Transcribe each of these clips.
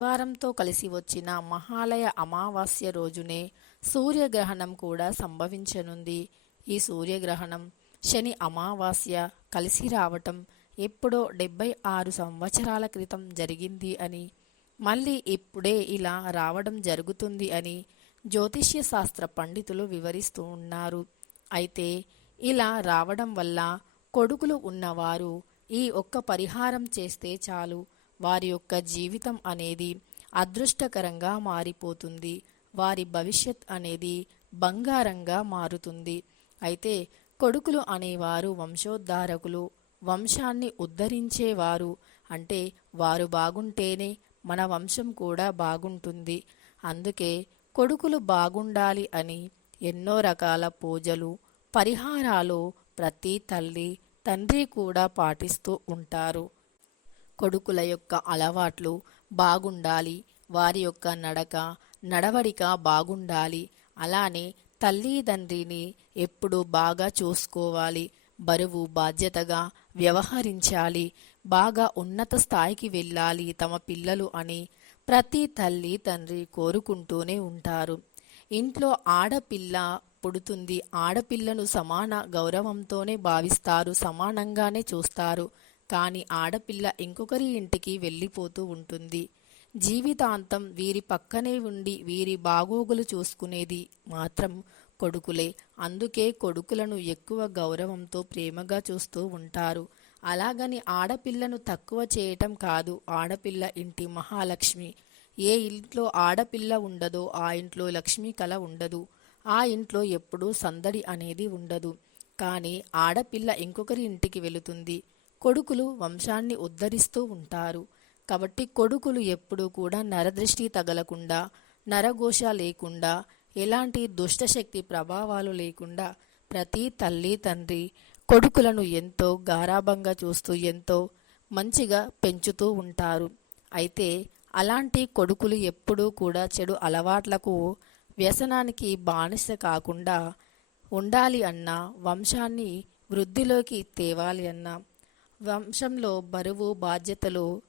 వారంతో కలిసి వచ్చిన మహాలయ అమావాస్య రోజునే సూర్యగ్రహణం కూడా సంభవించనుంది. ఈ సూర్యగ్రహణం శని అమావాస్య కలిసి రావటం ఎప్పుడో డెబ్బై ఆరు సంవత్సరాల క్రితం జరిగింది అని మళ్ళీ ఇప్పుడే ఇలా రావడం జరుగుతుంది అని జ్యోతిష్య శాస్త్ర పండితులు వివరిస్తూ ఉన్నారు. అయితే ఇలా రావడం వల్ల కొడుకులు ఉన్నవారు ఈ ఒక్క పరిహారం చేస్తే చాలు వారి యొక్క జీవితం అనేది అదృష్టకరంగా మారిపోతుంది. వారి భవిష్యత్ అనేది బంగారంగా మారుతుంది. అయితే కొడుకులు అనేవారు వంశోద్ధారకులు వంశాన్ని ఉద్ధరించేవారు అంటే వారు బాగుంటేనే మన వంశం కూడా బాగుంటుంది. అందుకే కొడుకులు బాగుండాలి అని ఎన్నో రకాల పూజలు పరిహారాలు ప్రతి తల్లి తండ్రి కూడా పాటిస్తూ ఉంటారు. కొడుకుల యొక్క అలవాట్లు బాగుండాలి వారి యొక్క నడక నడవడిక బాగుండాలి. అలానే తల్లిదండ్రిని ఎప్పుడు బాగా చూసుకోవాలి బరువు బాధ్యతగా వ్యవహరించాలి బాగా ఉన్నత స్థాయికి వెళ్ళాలి తమ పిల్లలు అని ప్రతి తల్లి తండ్రి కోరుకుంటూనే ఉంటారు. ఇంట్లో ఆడపిల్ల పుడుతుంది ఆడపిల్లను సమాన గౌరవంతోనే భావిస్తారు సమానంగానే చూస్తారు. కానీ ఆడపిల్ల ఇంకొకరి ఇంటికి వెళ్ళిపోతూ ఉంటుంది. జీవితాంతం వీరి పక్కనే ఉండి వీరి బాగోగులు చూసుకునేది మాత్రం కొడుకులే. అందుకే కొడుకులను ఎక్కువ గౌరవంతో ప్రేమగా చూస్తూ ఉంటారు. అలాగని ఆడపిల్లను తక్కువ చేయటం కాదు ఆడపిల్ల ఇంటి మహాలక్ష్మి. ఏ ఇంట్లో ఆడపిల్ల ఉండదో ఆ ఇంట్లో లక్ష్మీ కళ ఉండదు. ఆ ఇంట్లో ఎప్పుడూ సందడి అనేది ఉండదు. కానీ ఆడపిల్ల ఇంకొకరి ఇంటికి వెళుతుంది. కొడుకులు వంశాన్ని ఉద్ధరిస్తూ ఉంటారు. కాబట్టి కొడుకులు ఎప్పుడూ కూడా నరదృష్టి తగలకుండా నరఘోష లేకుండా ఎలాంటి దుష్టశక్తి ప్రభావాలు లేకుండా ప్రతి తల్లి తండ్రి కొడుకులను ఎంతో గారాభంగా చూస్తూ ఎంతో మంచిగా పెంచుతూ ఉంటారు. అయితే అలాంటి కొడుకులు ఎప్పుడూ కూడా చెడు అలవాట్లకు వ్యసనానికి బానిస కాకుండా ఉండాలి అన్నా వంశాన్ని వృద్ధిలోకి తేవాలి అన్నా వంశంలో బరువు బాధ్యతలు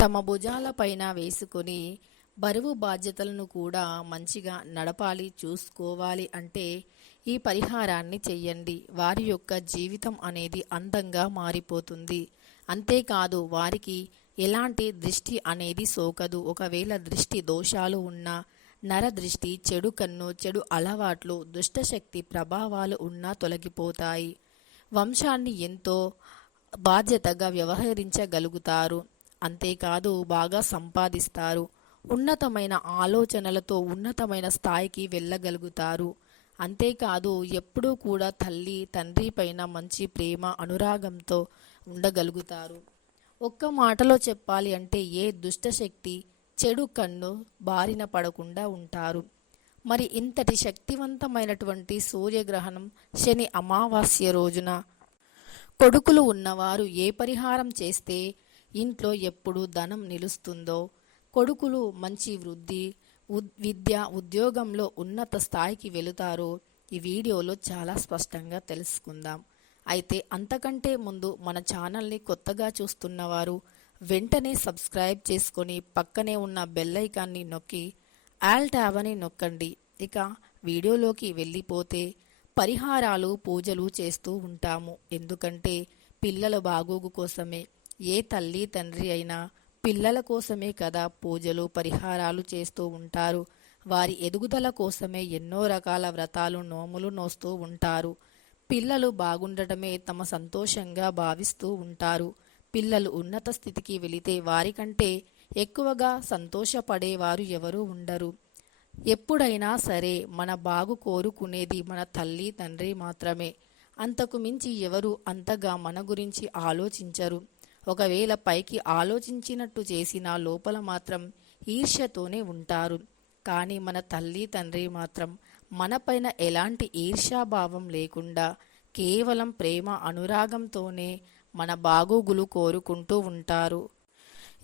తమ భుజాలపైన వేసుకొని బరువు బాధ్యతలను కూడా మంచిగా నడపాలి చూసుకోవాలి అంటే ఈ పరిహారాన్ని చెయ్యండి. వారి యొక్క జీవితం అనేది అందంగా మారిపోతుంది. అంతేకాదు వారికి ఎలాంటి దృష్టి అనేది సోకదు. ఒకవేళ దృష్టి దోషాలు ఉన్నా నర దృష్టి చెడు కన్ను చెడు అలవాట్లు దుష్టశక్తి ప్రభావాలు ఉన్నా తొలగిపోతాయి. వంశాన్ని ఎంతో బాధ్యతగా వ్యవహరించగలుగుతారు. అంతేకాదు బాగా సంపాదిస్తారు. ఉన్నతమైన ఆలోచనలతో ఉన్నతమైన స్థాయికి వెళ్ళగలుగుతారు. అంతేకాదు ఎప్పుడూ కూడా తల్లి తండ్రి పైన మంచి ప్రేమ అనురాగంతో ఉండగలుగుతారు. ఒక్క మాటలో చెప్పాలి అంటే ఏ దుష్టశక్తి చెడు కన్ను బారిన పడకుండా ఉంటారు. మరి ఇంతటి శక్తివంతమైనటువంటి సూర్యగ్రహణం శని అమావాస్య రోజున. కొడుకులు ఉన్నవారు ఏ పరిహారం చేస్తే ఇంట్లో ఎప్పుడు ధనం నిలుస్తుందో కొడుకులు మంచి వృద్ధి విద్య ఉద్యోగంలో ఉన్నత స్థాయికి వెళుతారో ఈ వీడియోలో చాలా స్పష్టంగా తెలుసుకుందాం. అయితే అంతకంటే ముందు మన ఛానల్ని కొత్తగా చూస్తున్నవారు వెంటనే సబ్స్క్రైబ్ చేసుకొని పక్కనే ఉన్న బెల్ ఐకాన్ని నొక్కి ఆల్ ట్యాబ్ అని నొక్కండి. ఇక వీడియోలోకి వెళ్ళిపోతే పరిహారాలు పూజలు చేస్తూ ఉంటాము. ఎందుకంటే పిల్లల బాగోగు కోసమే. ఏ తల్లి తండ్రి అయినా పిల్లల కోసమే కదా పూజలు పరిహారాలు చేస్తూ ఉంటారు. వారి ఎదుగుదల కోసమే ఎన్నో రకాల వ్రతాలు నోములు నోస్తూ ఉంటారు. పిల్లలు బాగుండటమే తమ సంతోషంగా భావిస్తూ ఉంటారు. పిల్లలు ఉన్నత స్థితికి వెళితే వారికంటే ఎక్కువగా సంతోషపడేవారు ఎవరూ ఉండరు. ఎప్పుడైనా సరే మన బాగు కోరుకునేది మన తల్లి తండ్రి మాత్రమే. అంతకు మించి ఎవరు అంతగా మన గురించి ఆలోచించరు. ఒకవేళ పైకి ఆలోచించినట్టు చేసిన లోపల మాత్రం ఈర్ష్యతోనే ఉంటారు. కానీ మన తల్లి తండ్రి మాత్రం మనపైన ఎలాంటి ఈర్ష్యాభావం లేకుండా కేవలం ప్రేమ అనురాగంతోనే మన బాగోగులు కోరుకుంటూ ఉంటారు.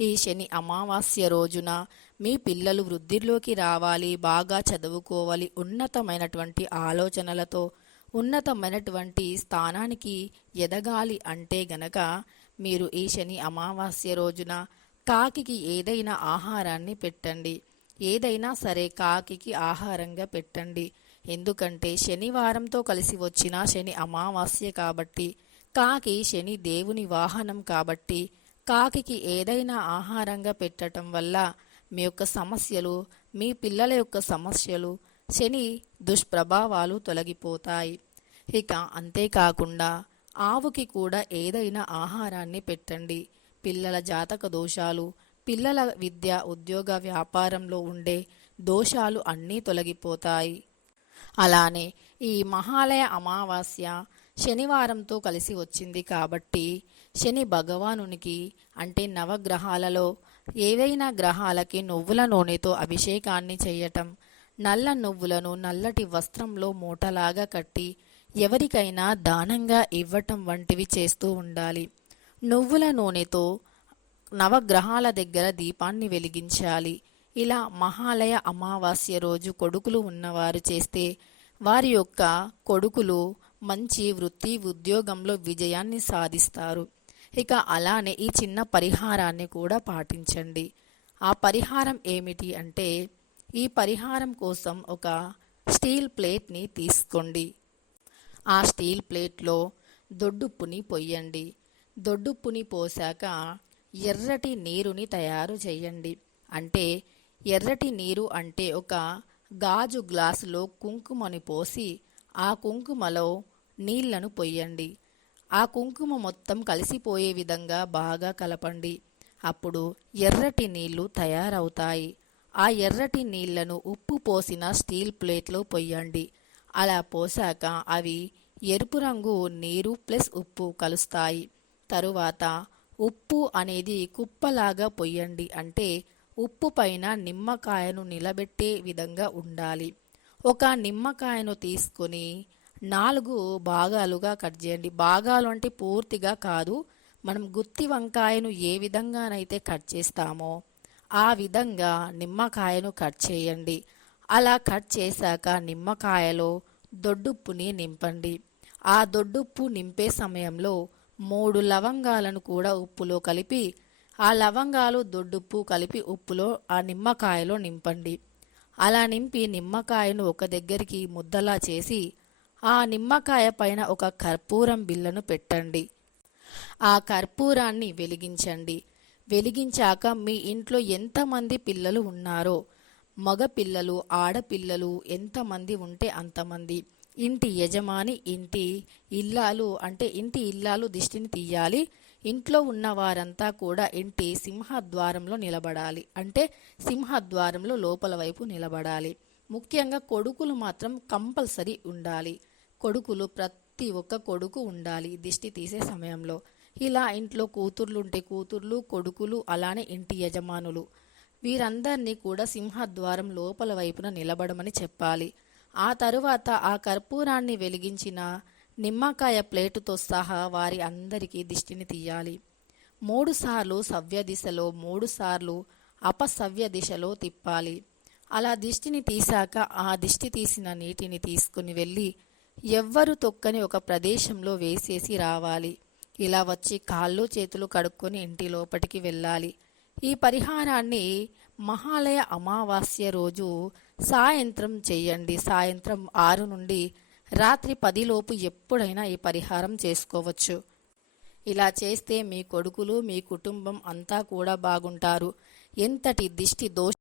ఈ శని అమావాస్య రోజున మీ పిల్లలు వృద్ధిలోకి రావాలి బాగా చదువుకోవాలి ఉన్నతమైనటువంటి ఆలోచనలతో ఉన్నతమైనటువంటి స్థానానికి ఎదగాలి అంటే గనక మీరు ఈ శని అమావాస్య రోజున కాకికి ఏదైనా ఆహారాన్ని పెట్టండి. ఏదైనా సరే కాకికి ఆహారంగా పెట్టండి. ఎందుకంటే శనివారంతో కలిసి వచ్చిన శని అమావాస్య కాబట్టి కాకి శని దేవుని వాహనం కాబట్టి కాకికి ఏదైనా ఆహారంగా పెట్టడం వల్ల మీ యొక్క సమస్యలు మీ పిల్లల యొక్క సమస్యలు శని దుష్ప్రభావాలు తొలగిపోతాయి. ఇక అంతేకాకుండా ఆవుకి కూడా ఏదైనా ఆహారాన్ని పెట్టండి. పిల్లల జాతక దోషాలు పిల్లల విద్య ఉద్యోగ వ్యాపారంలో ఉండే దోషాలు అన్నీ తొలగిపోతాయి. అలానే ఈ మహాలయ అమావాస్య శనివారంతో కలిసి వచ్చింది కాబట్టి శని భగవానునికి అంటే నవగ్రహాలలో ఏవైనా గ్రహాలకి నువ్వుల నూనెతో అభిషేకాన్ని చేయటం నల్ల నువ్వులను నల్లటి వస్త్రంలో మూటలాగా కట్టి ఎవరికైనా దానంగా ఇవ్వటం వంటివి చేస్తూ ఉండాలి. నువ్వుల నూనెతో నవగ్రహాల దగ్గర దీపాన్ని వెలిగించాలి. ఇలా మహాలయ అమావాస్య రోజు కొడుకులు ఉన్నవారు చేస్తే వారి యొక్క కొడుకులు మంచి వృత్తి ఉద్యోగంలో విజయాన్ని సాధిస్తారు. ఇక అలానే ఈ చిన్న పరిహారాన్ని కూడా పాటించండి. ఆ పరిహారం ఏమిటి అంటే ఈ పరిహారం కోసం ఒక స్టీల్ ప్లేట్ని తీసుకోండి. ఆ స్టీల్ ప్లేట్లో దొడ్డుప్పుని పొయ్యండి. దొడ్డుప్పుని పోసాక ఎర్రటి నీరుని తయారు చేయండి. అంటే ఎర్రటి నీరు అంటే ఒక గాజు గ్లాసులో కుంకుమని పోసి ఆ కుంకుమలో నీళ్ళను పొయ్యండి. ఆ కుంకుమ మొత్తం కలిసిపోయే విధంగా బాగా కలపండి. అప్పుడు ఎర్రటి నీళ్ళు తయారవుతాయి. ఆ ఎర్రటి నీళ్ళను ఉప్పు పోసిన స్టీల్ ప్లేట్లో పొయ్యండి. అలా పోసాక అవి ఎరుపు రంగు నీరు ప్లస్ ఉప్పు కలుస్తాయి. తరువాత ఉప్పు అనేది కుప్పలాగా పొయ్యండి అంటే ఉప్పు పైన నిమ్మకాయను నిలబెట్టే విధంగా ఉండాలి. ఒక నిమ్మకాయను తీసుకొని నాలుగు భాగాలుగా కట్ చేయండి. భాగాలు అంటే పూర్తిగా కాదు మనం గుత్తి వంకాయను ఏ విధంగానైతే కట్ చేస్తామో ఆ విధంగా నిమ్మకాయను కట్ చేయండి. అలా కట్ చేశాక నిమ్మకాయలో దొడ్డుప్పుని నింపండి. ఆ దొడ్డుప్పు నింపే సమయంలో మూడు లవంగాలను కూడా ఉప్పులో కలిపి ఆ లవంగాలు దొడ్డుప్పు కలిపి ఉప్పులో ఆ నిమ్మకాయలో నింపండి. అలా నింపి నిమ్మకాయను ఒక దగ్గరికి ముద్దలా చేసి ఆ నిమ్మకాయ పైన ఒక కర్పూరం బిళ్ళను పెట్టండి. ఆ కర్పూరాన్ని వెలిగించండి. వెలిగించాక మీ ఇంట్లో ఎంతమంది పిల్లలు ఉన్నారో మగపిల్లలు ఆడపిల్లలు ఎంతమంది ఉంటే అంతమంది. ఇంటి యజమాని ఇంటి ఇల్లాలు అంటే ఇంటి ఇల్లాలు దిష్టిని తీయాలి. ఇంట్లో ఉన్న వారంతా కూడా ఇంటి సింహద్వారంలో నిలబడాలి. అంటే సింహద్వారంలో లోపల వైపు నిలబడాలి. ముఖ్యంగా కొడుకులు మాత్రం కంపల్సరీ ఉండాలి. కొడుకులు ప్రతి ఒక్క కొడుకు ఉండాలి దిష్టి తీసే సమయంలో. ఇలా ఇంట్లో కూతుర్లు ఉంటే కూతుర్లు కొడుకులు అలానే ఇంటి యజమానులు. వీరందరినీ కూడా సింహద్వారం లోపల వైపున నిలబడమని చెప్పాలి. ఆ తరువాత ఆ కర్పూరాన్ని వెలిగించిన నిమ్మకాయ ప్లేటుతో సహా వారి అందరికీ దిష్టిని తీయాలి. మూడుసార్లు సవ్య దిశలో మూడుసార్లు అపసవ్య దిశలో తిప్పాలి. అలా దిష్టిని తీశాక ఆ దిష్టి తీసిన నీటిని తీసుకుని వెళ్ళి ఎవ్వరు తొక్కని ఒక ప్రదేశంలో వేసేసి రావాలి. ఇలా వచ్చి కాళ్ళు చేతులు కడుక్కొని ఇంటి లోపటికి వెళ్ళాలి. ఈ పరిహారాన్ని మహాలయ అమావాస్య రోజు సాయంత్రం చేయండి. సాయంత్రం ఆరు నుండి రాత్రి పదిలోపు ఎప్పుడైనా ఈ పరిహారం చేసుకోవచ్చు. ఇలా చేస్తే మీ కొడుకులు మీ కుటుంబం అంతా కూడా బాగుంటారు. ఎంతటి దిష్టి దోష